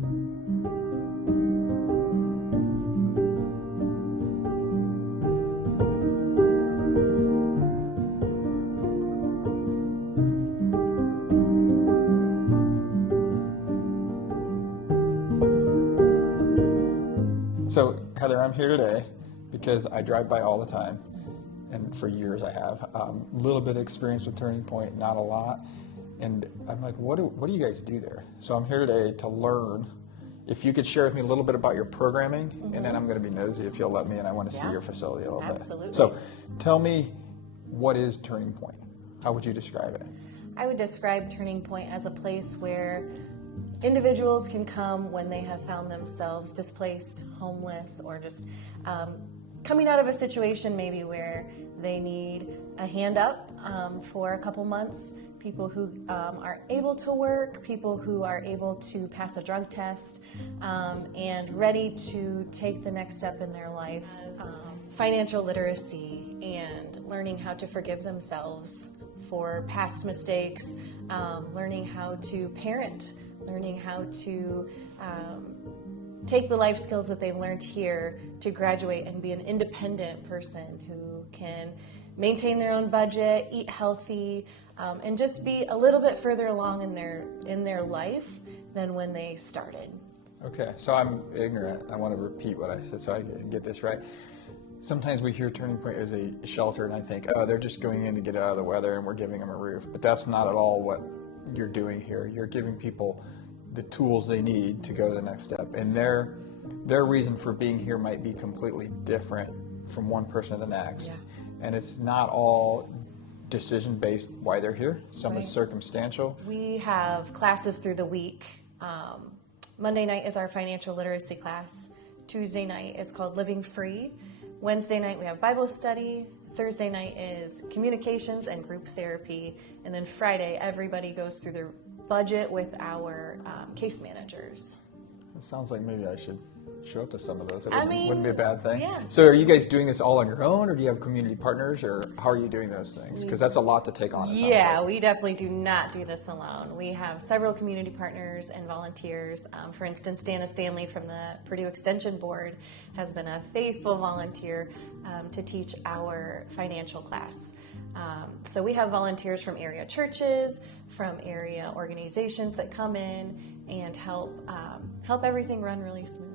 So, Heather, I'm here today because I drive by all the time, and for years I have. A little bit of experience with Turning Point, not a lot. And I'm like, what do you guys do there? So I'm here today to learn. If you could share with me a little bit about your programming, and then I'm going to be nosy if you'll let me, and I want to see your facility a little bit. So tell me, what is Turning Point? How would you describe it? I would describe Turning Point as a place where individuals can come when they have found themselves displaced, homeless, or just coming out of a situation maybe where they need a hand up for a couple months. People who are able to work, people who are able to pass a drug test, and ready to take the next step in their life. Financial literacy and learning how to forgive themselves for past mistakes, learning how to parent, learning how to take the life skills that they've learned here to graduate and be an independent person who can maintain their own budget, eat healthy, and just be a little bit further along in their life than when they started. Okay, so I'm ignorant. I want to repeat what I said so I get this right. Sometimes we hear Turning Point as a shelter, and I think, oh, they're just going in to get out of the weather and we're giving them a roof. But that's not at all what you're doing here. You're giving people the tools they need to go to the next step. And their reason for being here might be completely different from one person to the next. Yeah. And it's not all decision-based why they're here. Some is circumstantial. We have classes through the week. Monday night is our financial literacy class. Tuesday night is called Living Free. Wednesday night we have Bible study. Thursday night is communications and group therapy. And then Friday, everybody goes through their budget with our case managers. It sounds like maybe I should show up to some of those. It wouldn't be a bad thing. Yeah. So are you guys doing this all on your own, or do you have community partners, or how are you doing those things? Because that's a lot to take on. Yeah, we definitely do not do this alone. We have several community partners and volunteers. For instance, Dana Stanley from the Purdue Extension Board has been a faithful volunteer to teach our financial class. So we have volunteers from area churches, from area organizations that come in and help everything run really smooth.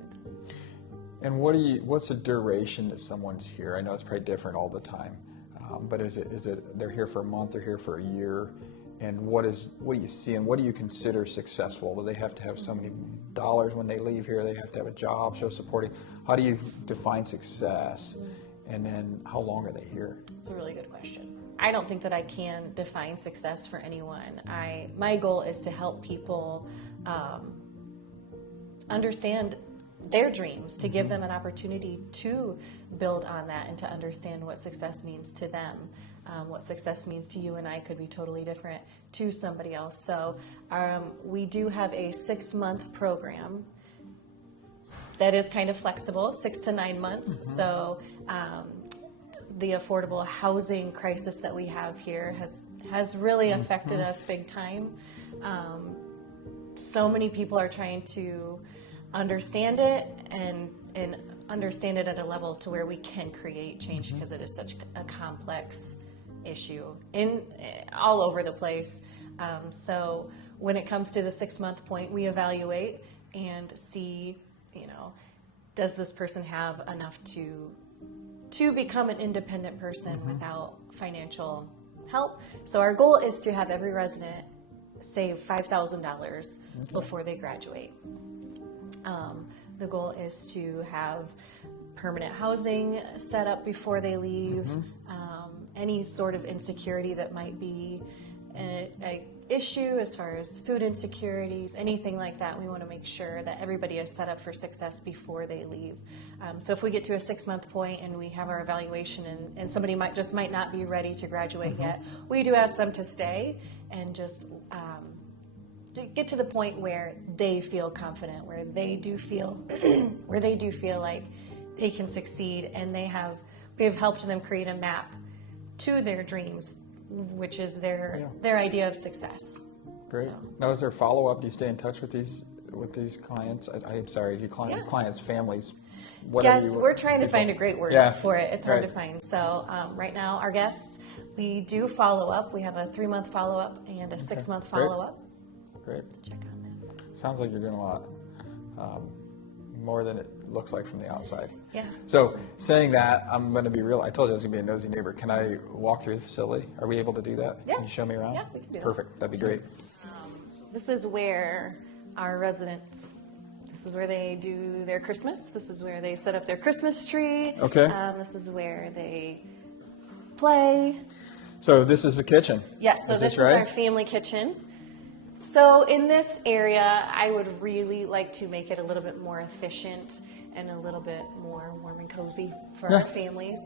And what's the duration that someone's here? I know it's probably different all the time, but is it they're here for a month, they're here for a year, and what do you see, and what do you consider successful? Do they have to have so many dollars when they leave here? They have to have a job, show supporting. How do you define success, and then how long are they here? It's a really good question. I don't think that I can define success for anyone. My goal is to help people understand their dreams, to give them an opportunity to build on that and to understand what success means to them. What success means to you and I could be totally different to somebody else. So we do have a 6-month program that is kind of flexible, 6 to 9 months. Mm-hmm. So the affordable housing crisis that we have here has really affected us big time. So many people are trying to understand it and understand it at a level to where we can create change, because it is such a complex issue all over the place. So when it comes to the 6-month point, we evaluate and see, does this person have enough to become an independent person without financial help? So our goal is to have every resident save $5,000 before they graduate. The goal is to have permanent housing set up before they leave. Any sort of insecurity that might be an issue as far as food insecurities, anything like that, we want to make sure that everybody is set up for success before they leave. So if we get to a 6-month point and we have our evaluation and somebody might not be ready to graduate yet, we do ask them to stay and just to get to the point where they feel confident, where they do feel like they can succeed, and we have helped them create a map to their dreams, which is their idea of success. Great. So. Now, is there follow-up? Do you stay in touch with with these clients? I'm sorry, Yeah. clients, families. Yes, we're trying to find a great word for it. It's hard to Right. find. So right now, our guests, we do follow up. We have a 3-month follow up and a 6-month Great. follow up. Great. Check on that. Sounds like you're doing a lot. More than it looks like from the outside. Yeah. So saying that, I'm going to be real. I told you I was going to be a nosy neighbor. Can I walk through the facility? Are we able to do that? Yeah. Can you show me around? Yeah, we can do that. Perfect. That'd be great. This is where our residents, this is where they do their Christmas. This is where they set up their Christmas tree. Okay. This is where they play. So this is the kitchen. Yes, so this is right? our family kitchen. So in this area, I would really like to make it a little bit more efficient and a little bit more warm and cozy for our families.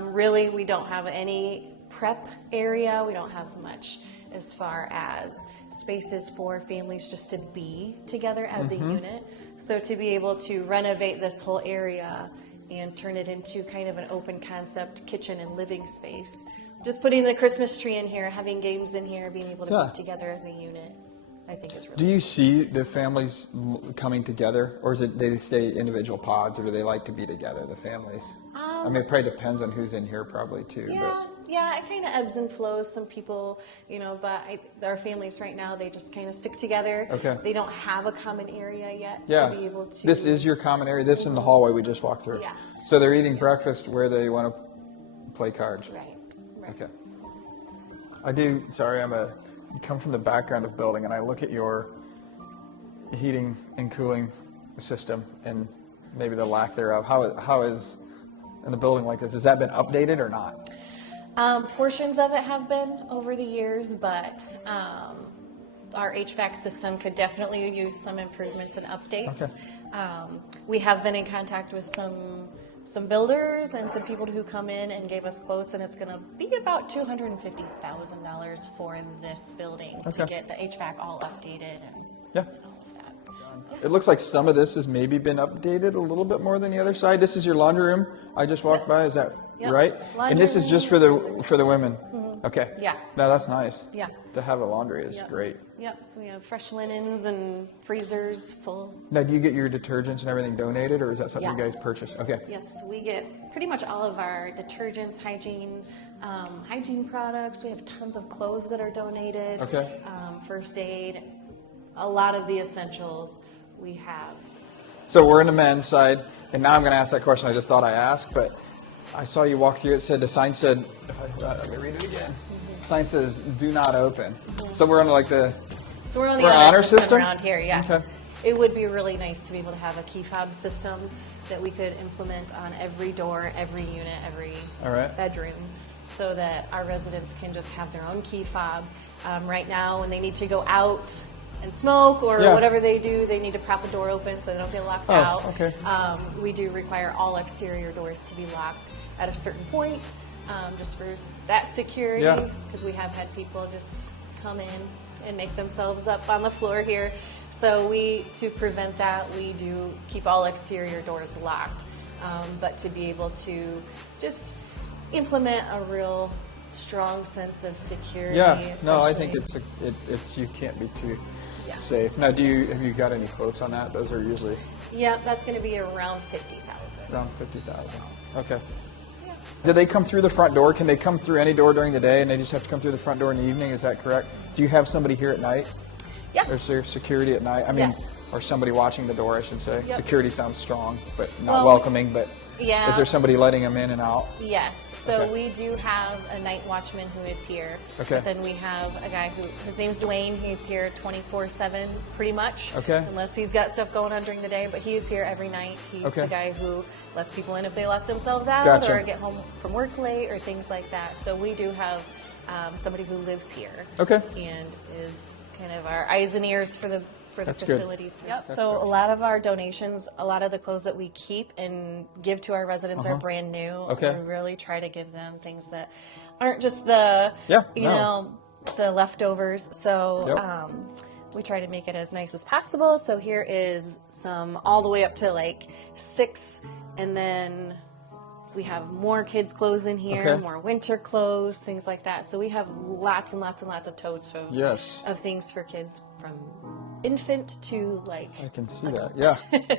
Really, we don't have any prep area. We don't have much as far as spaces for families just to be together as a unit. So to be able to renovate this whole area and turn it into kind of an open concept kitchen and living space. Just putting the Christmas tree in here, having games in here, being able to be together as a unit, I think is really Do you see the families coming together, or is it they stay individual pods, or do they like to be together, the families? I mean, it probably depends on who's in here, probably too. Yeah, it kind of ebbs and flows. Some people, but our families right now, they just kind of stick together. Okay. They don't have a common area yet Yeah. to be able to. This is your common area. This in the hallway we just walked through. Yeah. So they're eating breakfast where they want to play cards. Right. Okay. I do. Sorry, I come from the background of building, and I look at your heating and cooling system and maybe the lack thereof. How is in a building like this? Has that been updated or not? Portions of it have been over the years, but our HVAC system could definitely use some improvements and updates. Okay. We have been in contact with some builders and some people who come in and gave us quotes, and it's going to be about $250,000 for this building to get the HVAC all updated and all of that. It looks like some of this has maybe been updated a little bit more than the other side. This is your laundry room. I just walked by. Is that right? Laundry And this is just for the women. Okay. Yeah. No, that's nice. Yeah. To have a laundry is Yep. great. Yep. So we have fresh linens and freezers full. Now, do you get your detergents and everything donated, or is that something you guys purchase? Okay. Yes, we get pretty much all of our detergents, hygiene products. We have tons of clothes that are donated. Okay. First aid, a lot of the essentials we have. So we're in the men's side, and now I'm going to ask that question I just thought I asked, but I saw you walk through. The sign said, let me read it again. Sign says, "Do not open." So we're on like the So we're on the honor system around here. Yeah. Okay. It would be really nice to be able to have a key fob system that we could implement on every door, every unit, every bedroom, so that our residents can just have their own key fob. Right now, when they need to go out and smoke or whatever they do, they need to prop the door open so they don't get locked out. Okay. We do require all exterior doors to be locked at a certain point, just for that security, because we have had people just come in and make themselves up on the floor here. So to prevent that, we do keep all exterior doors locked. But to be able to just implement a real strong sense of security. Yeah, no, I especially- think it's you can't be too safe. Now, have you got any quotes on that? Those are usually Yeah, that's going to be around 50,000. around 50,000. Okay. Do they come through the front door? Can they come through any door during the day, and they just have to come through the front door in the evening? Is that correct? Do you have somebody here at night? Yeah. Or is there security at night? I mean, Yes. or somebody watching the door, I should say. Yep. Security sounds strong, but not Well, welcoming. But Yeah. is there somebody letting them in and out? Yes. So Okay. we do have a night watchman who is here. Okay. But then we have a guy his name's Dwayne. He's here 24/7 pretty much. Okay. Unless he's got stuff going on during the day, but he's here every night. He's Okay. the guy who lets people in if they lock themselves out Gotcha. or get home from work late or things like that. So we do have somebody who lives here. Okay. And is kind of our eyes and ears for the That's good. facility. Yep. That's So good. a lot of our donations, a lot of the clothes that we keep and give to our residents are brand new. Okay. We really try to give them things that aren't just the the leftovers. So we try to make it as nice as possible. So here is some all the way up to like 6, and then we have more kids' clothes in here, Okay. more winter clothes, things like that. So we have lots and lots and lots of totes of Yes. of things for kids from infant to like. I can see that. Yeah.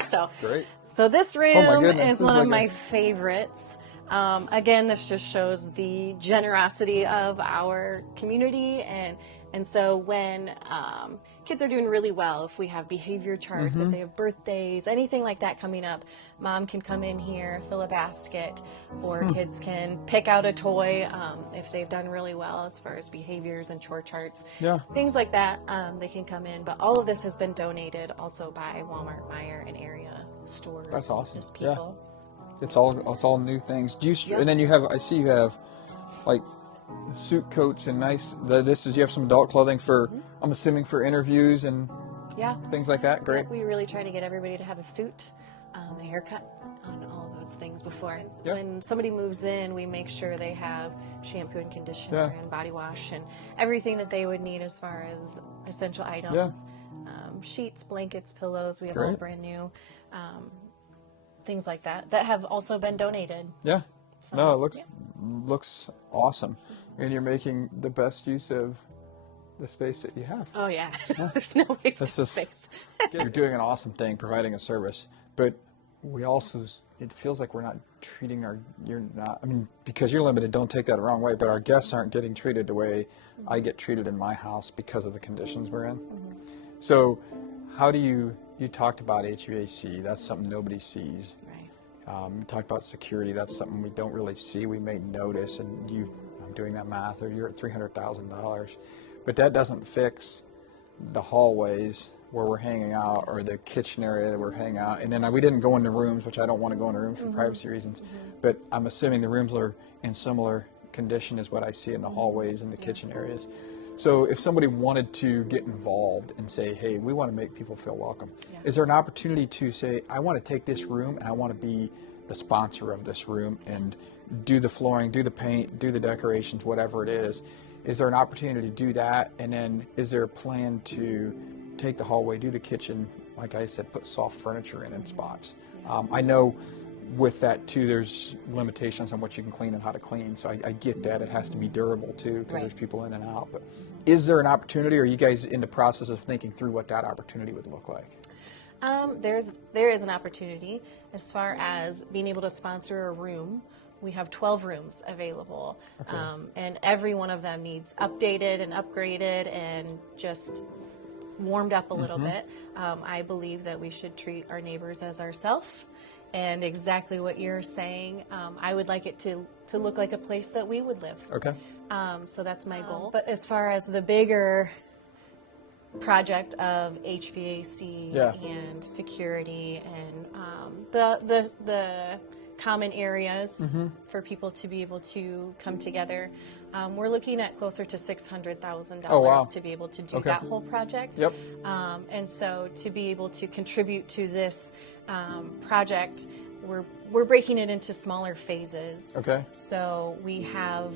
So Great. So this my room goodness, is this is one of like my favorites. Again, this just shows the generosity of our community, and so when kids are doing really well, if we have behavior charts, if they have birthdays, anything like that coming up, mom can come in here, fill a basket, or kids can pick out a toy if they've done really well as far as behaviors and chore charts. Yeah. Things like that, they can come in. But all of this has been donated also by Walmart, Meijer, and area stores. That's awesome. Just people. It's all new things. Do you? And then you have. I see you have, like, suit coats and nice. You have some adult clothing for. I'm assuming for interviews and. Yeah. Things like that. Great. Yeah, we really try to get everybody to have a suit, a haircut, on all those things before. When somebody moves in, we make sure they have shampoo and conditioner and body wash and everything that they would need as far as essential items. Yeah. Sheets, blankets, pillows. We have Great. all brand new. Things like that have also been donated. Yeah. So, No, it looks awesome, and you're making the best use of the space that you have. Oh yeah, there's no wasted space. You're doing an awesome thing, providing a service, but we also, it feels like we're not treating because you're limited, don't take that the wrong way, but our guests aren't getting treated the way I get treated in my house because of the conditions we're in. So how do you talked about HVAC, that's something nobody sees. Right. You talked about security, that's something we don't really see, we may notice, and I'm doing that math, or you're at $300,000. But that doesn't fix the hallways where we're hanging out, or the kitchen area that we're hanging out. And then we didn't go into rooms, which I don't want to go into rooms for privacy reasons. But I'm assuming the rooms are in similar condition as what I see in the hallways and the kitchen areas. So if somebody wanted to get involved and say, hey, we want to make people feel welcome, is there an opportunity to say, I want to take this room and I want to be the sponsor of this room and do the flooring, do the paint, do the decorations, whatever it is? Is there an opportunity to do that? And then is there a plan to take the hallway, do the kitchen, like I said, put soft furniture in spots? I know with that too, there's limitations on what you can clean and how to clean. So I get that. It has to be durable too, because there's people in and out. But is there an opportunity, or are you guys in the process of thinking through what that opportunity would look like? There is an opportunity as far as being able to sponsor a room. We have 12 rooms available, and every one of them needs updated and upgraded and just warmed up a little bit. I believe that we should treat our neighbors as ourselves, and exactly what you're saying. I would like it to look like a place that we would live. Okay. So that's my goal. But as far as the bigger project of HVAC and security and the common areas for people to be able to come together, we're looking at closer to $600,000 to be able to do that whole project. Yep. And so to be able to contribute to this project, we're breaking it into smaller phases. Okay. So we have,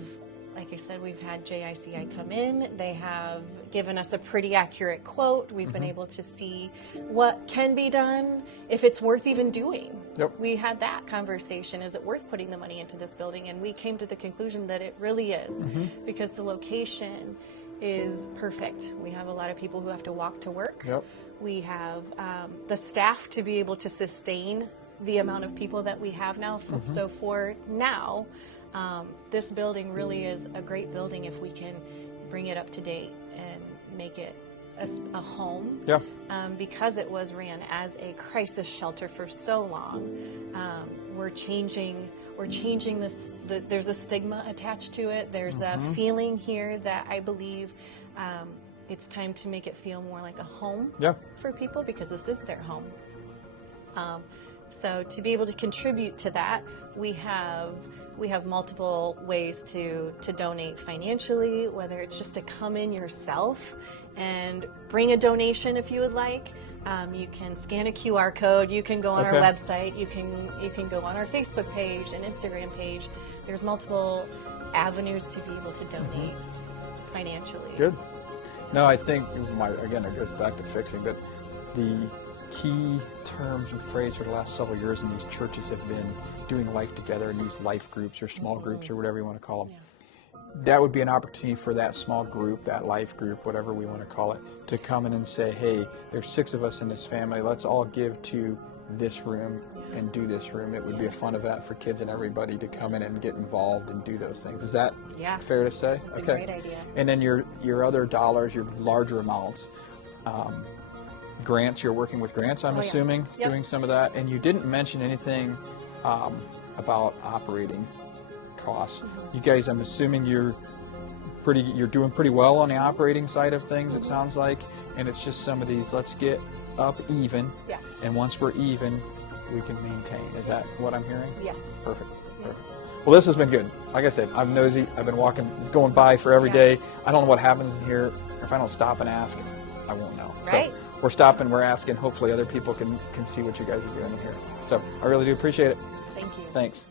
like I said, we've had JICI come in. They have given us a pretty accurate quote. We've been able to see what can be done, if it's worth even doing. Yep. We had that conversation. Is it worth putting the money into this building? And we came to the conclusion that it really is, because the location is perfect. We have a lot of people who have to walk to work. Yep. We have the staff to be able to sustain the amount of people that we have now. So for now, this building really is a great building if we can bring it up to date and make it a home. Yeah. Because it was ran as a crisis shelter for so long, we're changing this. There's a stigma attached to it. There's a feeling here that I believe it's time to make it feel more like a home for people, because this is their home. So to be able to contribute to that, we have multiple ways to donate financially, whether it's just to come in yourself and bring a donation if you would like. You can scan a QR code. You can go on our website. You can go on our Facebook page and Instagram page. There's multiple avenues to be able to donate financially. Good. No, I think, again, it goes back to fixing, but the key terms and phrase for the last several years in these churches have been doing life together in these life groups or small groups or whatever you want to call them. that would be an opportunity for that small group, that life group, whatever we want to call it, to come in and say, hey, there's 6 of us in this family. Let's all give to this room and do this room. It would be a fun event for kids and everybody to come in and get involved and do those things. Is that fair to say? That's a great idea. And then your other dollars, your larger amounts, grants, you're working with grants, I'm assuming, doing some of that. And you didn't mention anything about operating costs. You guys, I'm assuming you're doing pretty well on the operating side of things, it sounds like, and it's just some of these, let's get up even, and once we're even, we can maintain. Is that what I'm hearing? Yes. Perfect. Well, this has been good. Like I said, I'm nosy. I've been going by for every day. I don't know what happens here. If I don't stop and ask, I won't know. Right. So we're stopping, we're asking. Hopefully other people can see what you guys are doing here. So I really do appreciate it. Thank you. Thanks.